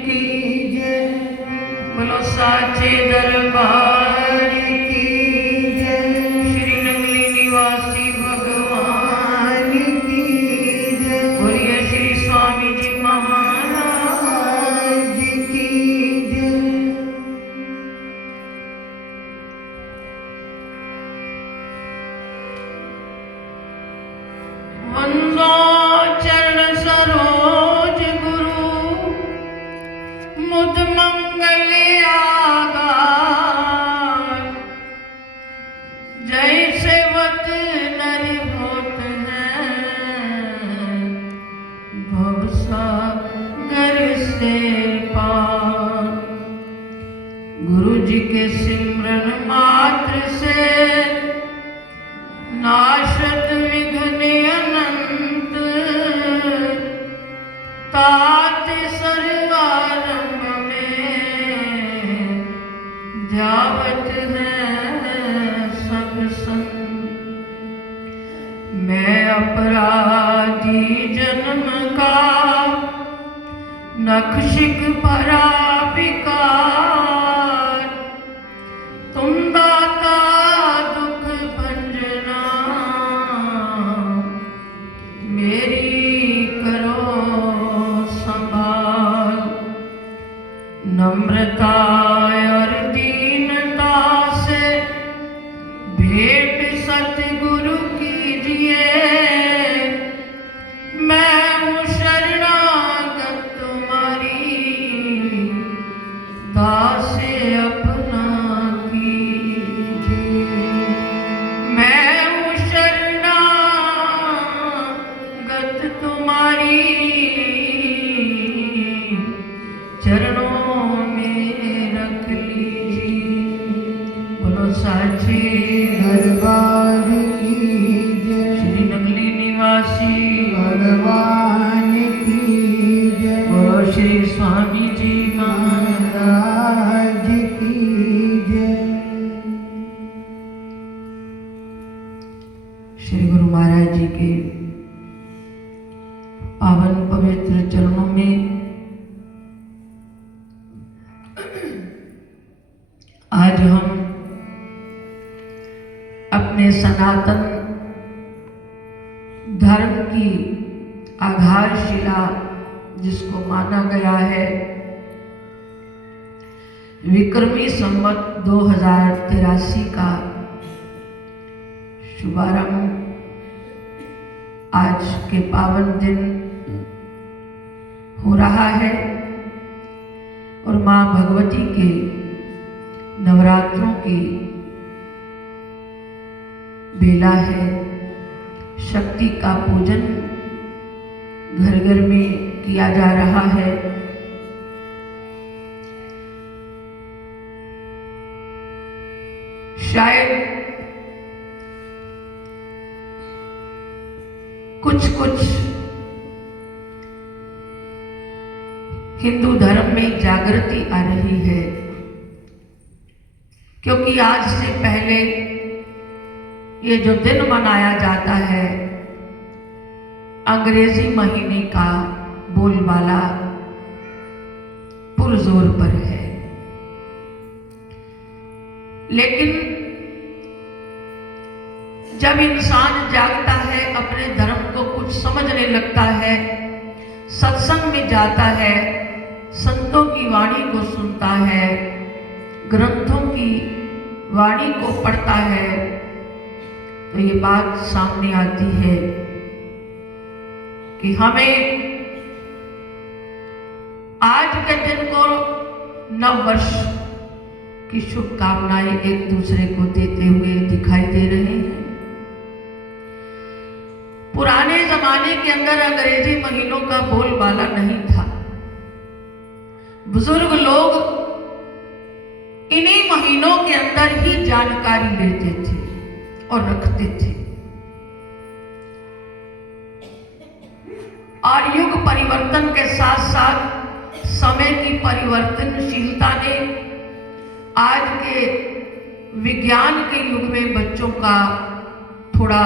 की जय, बोलो साचे दरबार की जय, श्री नगली निवासी भगवान की जय, बोलिए श्री स्वामी जी महाराज की जय। वंदो चरण सरोज गुरु, मुद मंगल आगार, जैसे वत नर होत हैं, भवसागर से पार। गुरु जी के सिमरन मात्र से नाशत विघ्न अनंत, तात सर्वारंभ में ध्यावत है सब संत। मैं अपराधी जन्म का, नखशिख भरा विकार, तुम दाता दुख भंजना, मेरी करो संभाल। नम्रता और दीनता से भेंट सतगुरु कीजिए, मैं हूँ शरणागत तुम्हारी, दास अपना कीजिए। मैं हूँ शरणागत तुम्हारी, चरणों में रख लीजिए। बोलो साचे दरबार की जय, श्री नगली निवासी भगवान की जय, बोलो श्री स्वामी जी महाराज की जय। श्री गुरु महाराज जी के पावन पवित्र चरणों में आज हम अपने सनातन धर्म की आधारशिला, जिसको माना गया है विक्रमी संवत 2083 का शुभारंभ आज के पावन दिन हो रहा है और मां भगवती के नवरात्रों की बेला है। शक्ति का पूजन घर घर में किया जा रहा है। शायद कुछ हिंदू धर्म में जागृति आ रही है, क्योंकि आज से पहले ये जो दिन मनाया जाता है, अंग्रेजी महीने का बोलबाला पुरजोर पर है। लेकिन जब इंसान जागता है, अपने धर्म को कुछ समझने लगता है, सत्संग में जाता है, संतों की वाणी को सुनता है, ग्रंथों की वाणी को पढ़ता है, तो ये बात सामने आती है कि हमें आज के दिन को नव वर्ष की शुभकामनाएं एक दूसरे को देते हुए दिखाई दे रहे हैं। पुराने जमाने के अंदर अंग्रेजी महीनों का बोलबाला नहीं था। बुजुर्ग लोग इन्हीं महीनों के अंदर ही जानकारी लेते थे और रखते थे। और युग परिवर्तन के साथ साथ समय की परिवर्तनशीलता ने आज के विज्ञान के युग में बच्चों का थोड़ा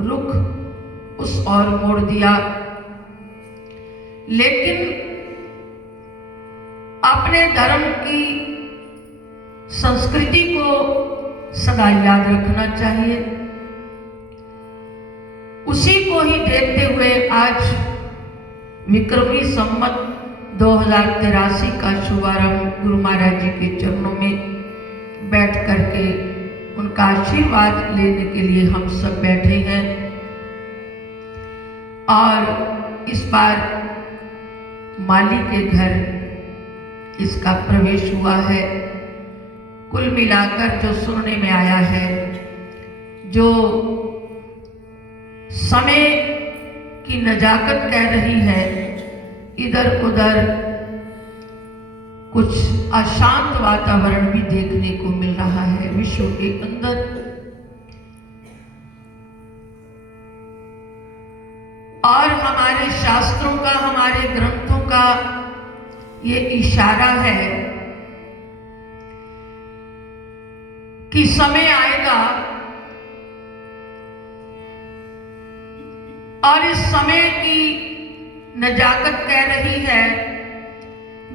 रुख उस ओर मोड़ दिया। लेकिन अपने धर्म की संस्कृति को सदा याद रखना चाहिए। उसी को ही देखते हुए आज विक्रमी संवत 2083 का शुभारंभ गुरु महाराज जी के चरणों में बैठ करके उनका आशीर्वाद लेने के लिए हम सब बैठे हैं। और इस बार माली के घर इसका प्रवेश हुआ है। कुल मिलाकर जो सुनने में आया है, जो समय की नजाकत कह रही है, इधर उधर कुछ अशांत वातावरण भी देखने को मिल रहा है विश्व के अंदर। और हमारे शास्त्रों का, हमारे ग्रंथों का ये इशारा है कि समय आएगा और इस समय की नजाकत कह रही है,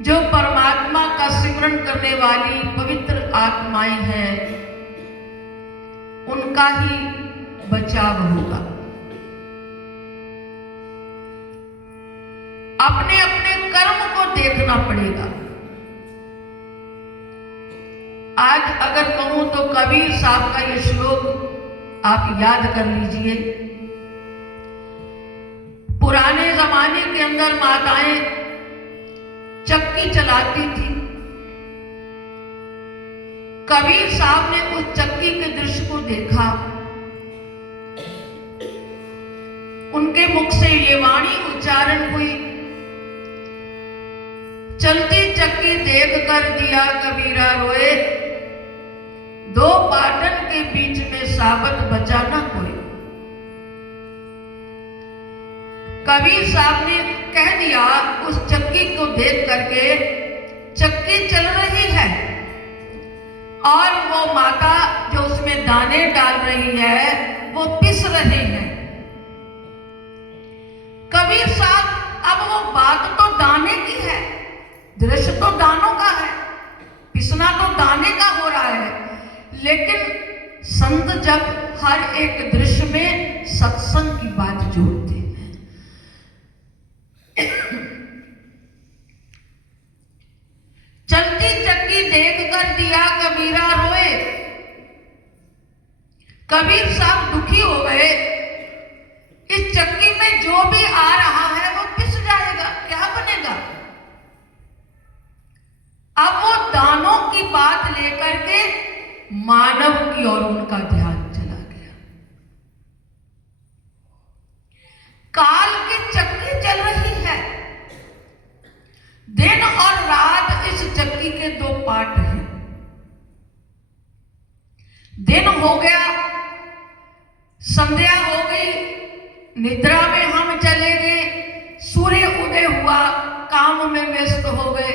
जो परमात्मा का सिमरन करने वाली पवित्र आत्माएं हैं, उनका ही बचाव होगा। अपने अपने कर्म को देखना पड़ेगा। आज अगर कहूं तो कबीर साहब का ये श्लोक आप याद कर लीजिए। पुराने जमाने के अंदर माताएं चक्की चलाती थी। कबीर साहब ने उस चक्की के दृश्य को देखा। उनके मुख से ये वाणी उच्चारण हुई, चलती चक्की देख कर दिया कबीरा रोए, दो पाटन के बीच में साबत बचा ना कोई। कबीर साहब ने कह दिया उस चक्की को देख करके, चक्की चल रही है और वो माता जो उसमें दाने डाल रही है वो पिस रही है। कबीर साहब, अब वो बात तो दाने की है, दृश्य तो दानों का है, पिसना तो दाने का हो रहा है। लेकिन संत जब हर एक दृश्य में सत्संग की बात जोड़ते हैं, चलती चक्की देख कर दिया कबीरा रोए। कबीर साहब दुखी हो गए। इस चक्की में जो भी आ रहा है वो पिस जाएगा, क्या बनेगा। अब वो दानों की बात लेकर के मानव की ओर उनका ध्यान चला गया। काल की चक्की चल रही है, दिन और रात इस चक्की के दो पार्ट हैं। दिन हो गया, संध्या हो गई, निद्रा में हम चले गए, सूर्य उदय हुआ, काम में व्यस्त हो गए।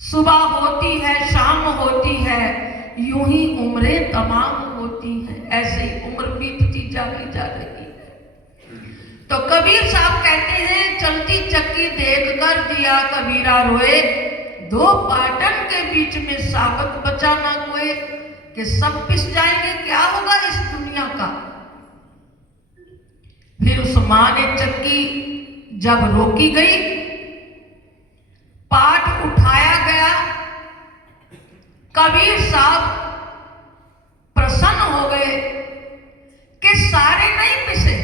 सुबह होती है, शाम होती है, यूं ही उम्रें तमाम होती हैं। ऐसे ही उम्र बीतती जा रही है। तो कबीर साहब कहते हैं, चलती चक्की देख कर दिया कबीरा रोए, दो पाटन के बीच में साबत बचा ना कोई, कि सब पिस जाएंगे, क्या होगा इस दुनिया का। फिर उस मां ने चक्की जब रोकी गई, पाट उठाया गया, कबीर साहब प्रसन्न हो गए कि सारे नहीं पिसे,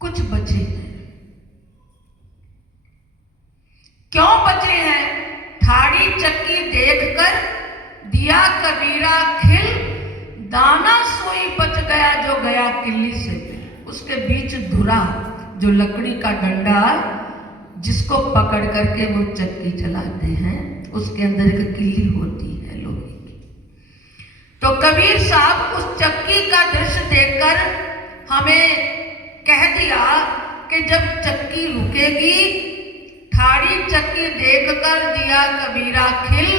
कुछ बचे हैं। क्यों बचे हैं? ठाड़ी चक्की देखकर दिया कबीरा खिल, दाना सोई बच गया जो गया किल्ली से। उसके बीच धुरा, जो लकड़ी का डंडा जिसको पकड़ करके वो चक्की चलाते हैं, उसके अंदर एक किल्ली होती है लोहे की। तो कबीर साहब उस चक्की का दृश्य देखकर हमें कह दिया कि जब चक्की रुकेगी, ठाड़ी चक्की देखकर दिया कबीरा खिल,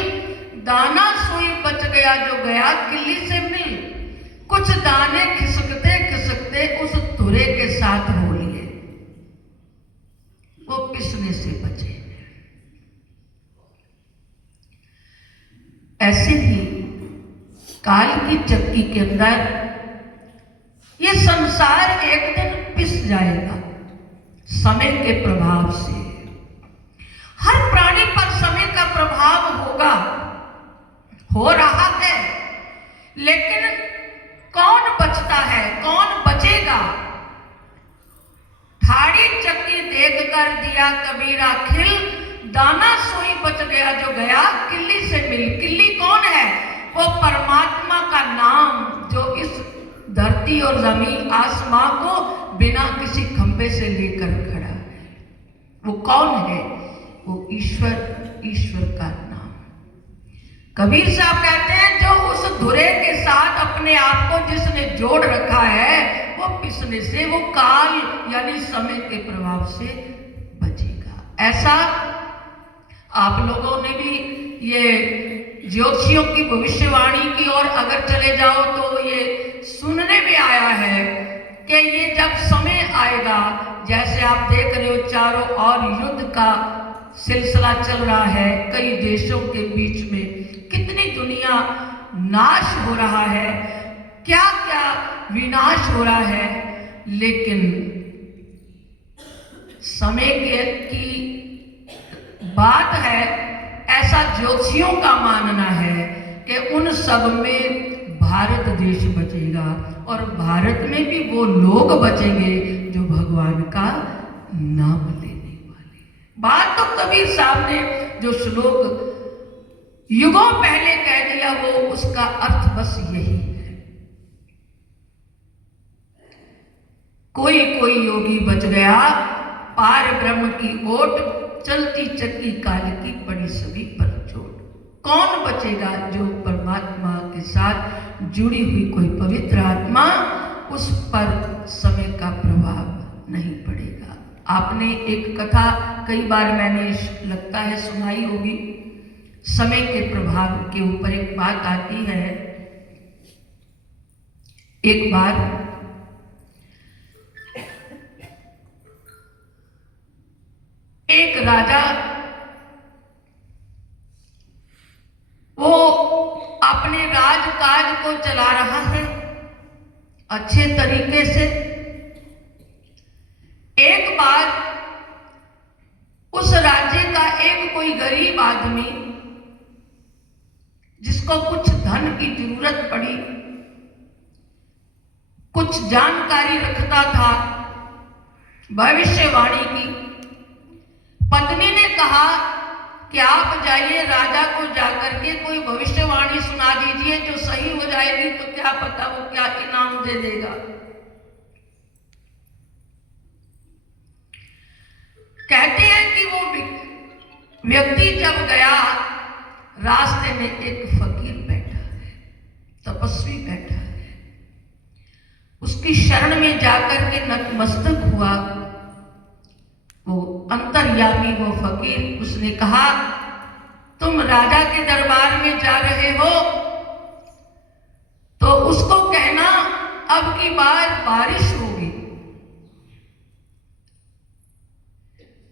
दाना सोई बच गया जो गया किल्ली से मिल। कुछ दाने खिसकते खिसकते उस धुरे के साथ हो लिए, वो पिसने से बचे। काल की चक्की के अंदर ये संसार एक दिन पिस जाएगा समय के प्रभाव से। हर प्राणी पर समय का प्रभाव होगा, हो रहा है, लेकिन कौन बचता है, कौन बचेगा? ठाड़ी चक्की देख कर दिया कबीरा खिल, दाना सोई बच गया जो गया किल्ली से मिल। किल्ली कौन है? वो परमात्मा का नाम जो इस धरती और जमीन आसमां को बिना किसी खंभे से लेकर खड़ा है। वो कौन है? वो ईश्वर, ईश्वर का नाम। कबीर साहब कहते हैं जो उस धुरे के साथ अपने आप को जिसने जोड़ रखा है वो पिसने से, वो काल यानी समय के प्रभाव से बचेगा। ऐसा आप लोगों ने भी ये ज्योतिषियों की भविष्यवाणी की ओर अगर चले जाओ तो ये सुनने में आया है कि ये जब समय आएगा, जैसे आप देख रहे हो चारों ओर युद्ध का सिलसिला चल रहा है, कई देशों के बीच में कितनी दुनिया नाश हो रहा है, क्या क्या विनाश हो रहा है, लेकिन समय की बात है, ऐसा ज्योतिषियों का मानना है कि उन सब में भारत देश बचेगा और भारत में भी वो लोग बचेंगे जो भगवान का नाम लेने वाले। बात तो कबीर साहब ने जो श्लोक युगों पहले कह दिया वो उसका अर्थ बस यही है। कोई कोई योगी बच गया पार ब्रह्म की ओट, चलती चक्की काल की पड़ी सभी पर चोट। कौन बचेगा? जो परमात्मा के साथ जुड़ी हुई कोई पवित्र आत्मा, उस पर समय का प्रभाव नहीं पड़ेगा। आपने एक कथा कई बार मैंने लगता है सुनाई होगी, समय के प्रभाव के ऊपर एक बात आती है। एक बार एक राजा वो अपने राजकाज को चला रहा है अच्छे तरीके से। एक बार उस राज्य का एक कोई गरीब आदमी जिसको कुछ धन की जरूरत पड़ी, कुछ जानकारी रखता था भविष्यवाणी की, पत्नी ने कहा कि आप जाइए राजा को जाकर के कोई भविष्यवाणी सुना दीजिए, जो सही हो जाएगी तो क्या पता वो क्या इनाम दे देगा। कहते हैं कि वो व्यक्ति जब गया, रास्ते में एक फकीर बैठा है, तपस्वी बैठा है, उसकी शरण में जाकर के नतमस्तक हुआ। वो अंतर्यामी वो फकीर, उसने कहा तुम राजा के दरबार में जा रहे हो तो उसको कहना अब की बार बारिश होगी,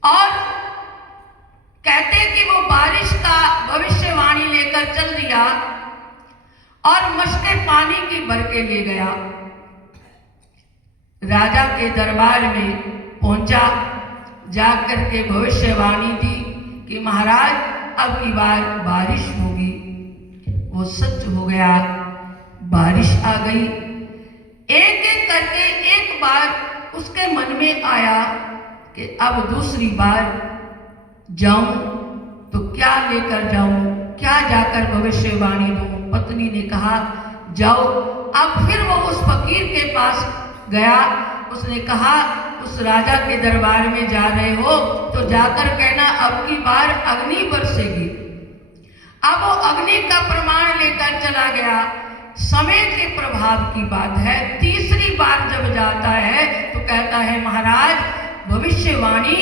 और कहते कि वो बारिश का भविष्यवाणी लेकर चल दिया और मशके पानी की भर के ले गया। राजा के दरबार में पहुंचा, जाकर के भविष्यवाणी दी कि महाराज अब की बार बारिश होगी। वो सच हो गया, बारिश आ गई। एक एक करके एक बार उसके मन में आया कि अब दूसरी बार जाऊं तो क्या लेकर जाऊं, क्या जाकर भविष्यवाणी दूं। पत्नी ने कहा जाओ। अब फिर वो उस फकीर के पास गया, उसने कहा उस राजा के दरबार में जा रहे हो तो जाकर कहना अब की बार अग्नि बरसेगी। अब वो अग्नि का प्रमाण लेकर चला गया। समय के प्रभाव की बात है, तीसरी बार जब जाता है तो कहता है महाराज भविष्यवाणी,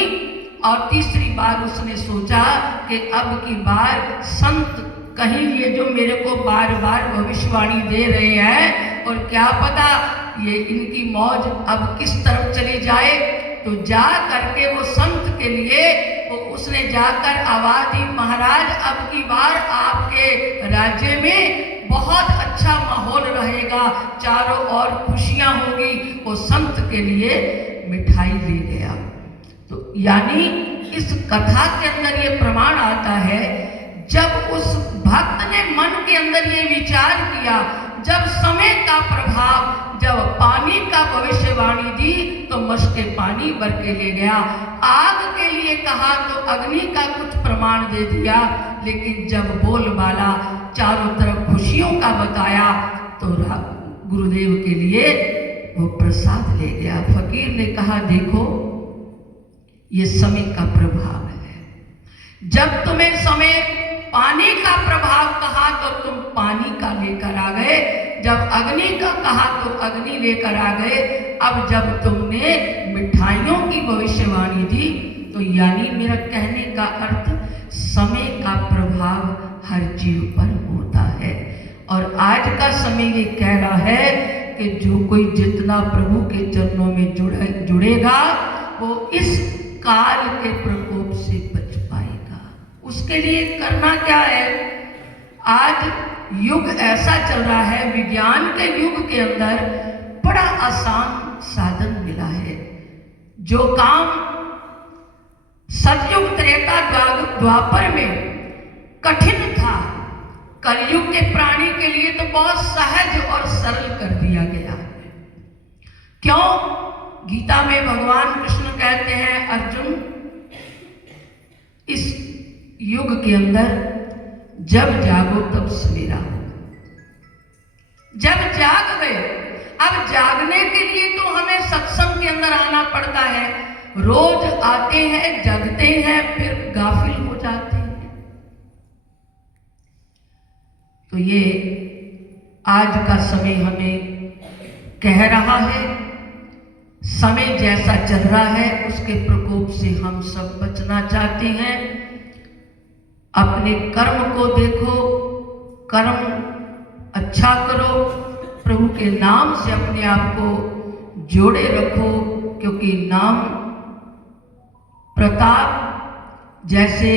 और तीसरी बार उसने सोचा कि अब की बार संत कहीं ये जो मेरे को बार बार भविष्यवाणी दे रहे हैं और क्या पता ये इनकी मौज अब किस तरफ चली जाए। तो जा करके वो संत के लिए वो उसने जाकर आवाज दी महाराज अब की बार आपके राज्य में बहुत अच्छा माहौल रहेगा, चारों ओर खुशियां होगी। वो संत के लिए मिठाई ले गया। तो यानी इस कथा के अंदर ये प्रमाण आता है, जब उस भक्त ने मन के अंदर ये विचार किया, जब समय का प्रभाव, जब पानी का भविष्यवाणी दी तो मशके पानी भर के ले गया। आग के लिए कहा तो अग्नि का कुछ प्रमाण दे दिया, लेकिन जब बोलबाला चारों तरफ खुशियों का बताया तो गुरुदेव के लिए वो प्रसाद ले गया। फकीर ने कहा, देखो ये समय का प्रभाव है। जब तुम्हें समय पानी का प्रभाव कहा तो तुम पानी का लेकर आ गए, जब अग्नि का कहा तो अग्नि लेकर आ गए। अब जब तुमने मिठाइयों की भविष्यवाणी दी तो यानी मेरा कहने का अर्थ, समय का प्रभाव हर जीव पर होता है। और आज का समय ये कह रहा है कि जो कोई जितना प्रभु के चरणों में जुड़ेगा वो इस काल के प्रकोप से बच पाएगा। उसके लिए करना क्या है? आज युग ऐसा चल रहा है, विज्ञान के युग के अंदर बड़ा आसान साधन मिला है। जो काम सतयुग त्रेता द्वापर में कठिन था, कलयुग के प्राणी के लिए तो बहुत सहज और सरल कर दिया गया। क्यों? गीता में भगवान कृष्ण कहते हैं, अर्जुन इस युग के अंदर जब जागो तब सवेरा हो। जब जाग गए, अब जागने के लिए तो हमें सत्संग के अंदर आना पड़ता है। रोज आते हैं, जगते हैं, फिर गाफिल हो जाते हैं। तो ये आज का समय हमें कह रहा है, समय जैसा चल रहा है उसके प्रकोप से हम सब बचना चाहते हैं। अपने कर्म को देखो, कर्म अच्छा करो, प्रभु के नाम से अपने आप को जोड़े रखो, क्योंकि नाम प्रताप जैसे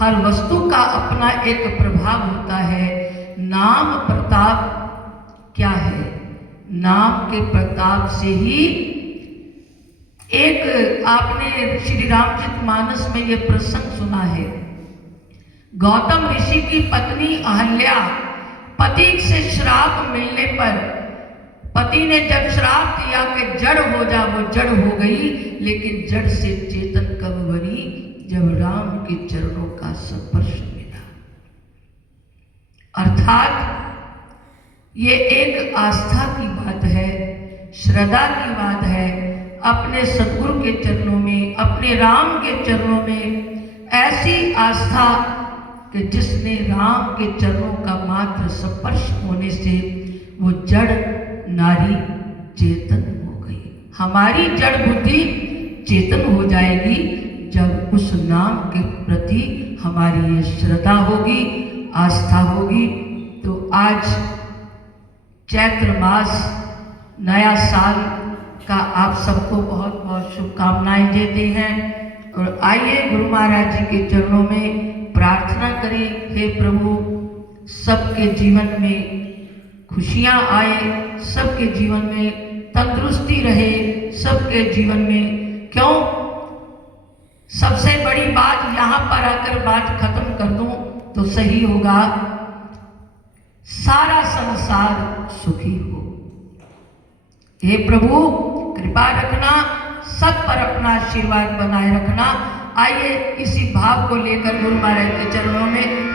हर वस्तु का अपना एक प्रभाव होता है, नाम प्रताप क्या है? नाम के प्रताप से ही एक आपने श्री रामचरितमानस में ये प्रसंग सुना है। गौतम ऋषि की पत्नी अहल्या, पति से श्राप मिलने पर पति ने जब श्राप दिया कि जड़ हो जा, वो जड़ हो गई, लेकिन जड़ से चेतन कब बनी? जब राम के चरणों का स्पर्श मिला। अर्थात ये एक आस्था की बात है, श्रद्धा की बात है। अपने सद्गुरु के चरणों में, अपने राम के चरणों में ऐसी आस्था कि जिसने राम के चरणों का मात्र स्पर्श होने से वो जड़ नारी चेतन हो गई। हमारी जड़ बुद्धि चेतन हो जाएगी जब उस नाम के प्रति हमारी ये श्रद्धा होगी, आस्था होगी। तो आज चैत्र मास, नया साल का आप सबको बहुत बहुत शुभकामनाएं देते हैं। और आइए गुरु महाराज जी के चरणों में प्रार्थना करें, हे प्रभु सबके जीवन में खुशियां आए, सबके जीवन में तंदुरुस्ती रहे, सबके जीवन में। क्यों? सबसे बड़ी बात, यहाँ पर आकर बात खत्म कर दूं तो सही होगा, सारा संसार सुखी हो। हे प्रभु कृपा रखना, सब पर अपना आशीर्वाद बनाए रखना। आइए इसी भाव को लेकर गुरु महाराज के चरणों में